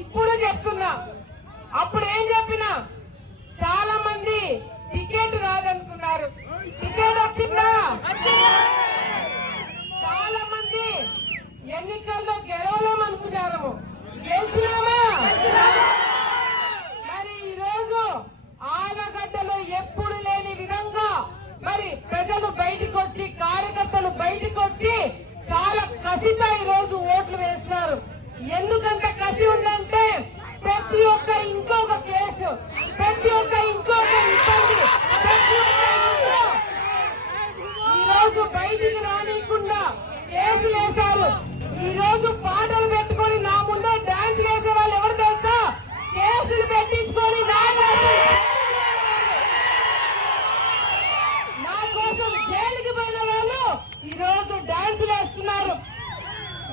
ఇప్పుడు చెప్తున్నా. అప్పుడు ఏం చెప్పినా? చాలా మంది టికెట్ రాదనుకున్నారు. టికెట్ వచ్చిందా? చాలా మంది ఎన్నిక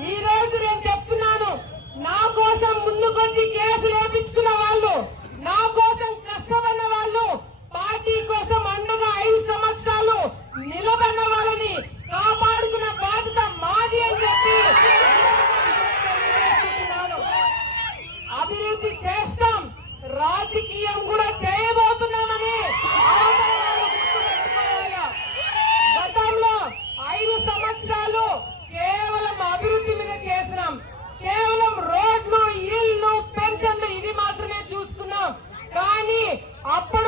ఈ రోజు నేను చెప్తున్నాను నా కోసం ముందుకొచ్చి కేసు వేపించుకున్న వాళ్ళు నా కోసం కష్టపడిన వాళ్ళు పార్టీ కోసం అండగా ఐదు సంవత్సరాలు నిలబడిన వాళ్ళని కాపాడుకున్న బాధ్యత మాది అని చెప్పి అభివృద్ధి చేస్తా அப்ப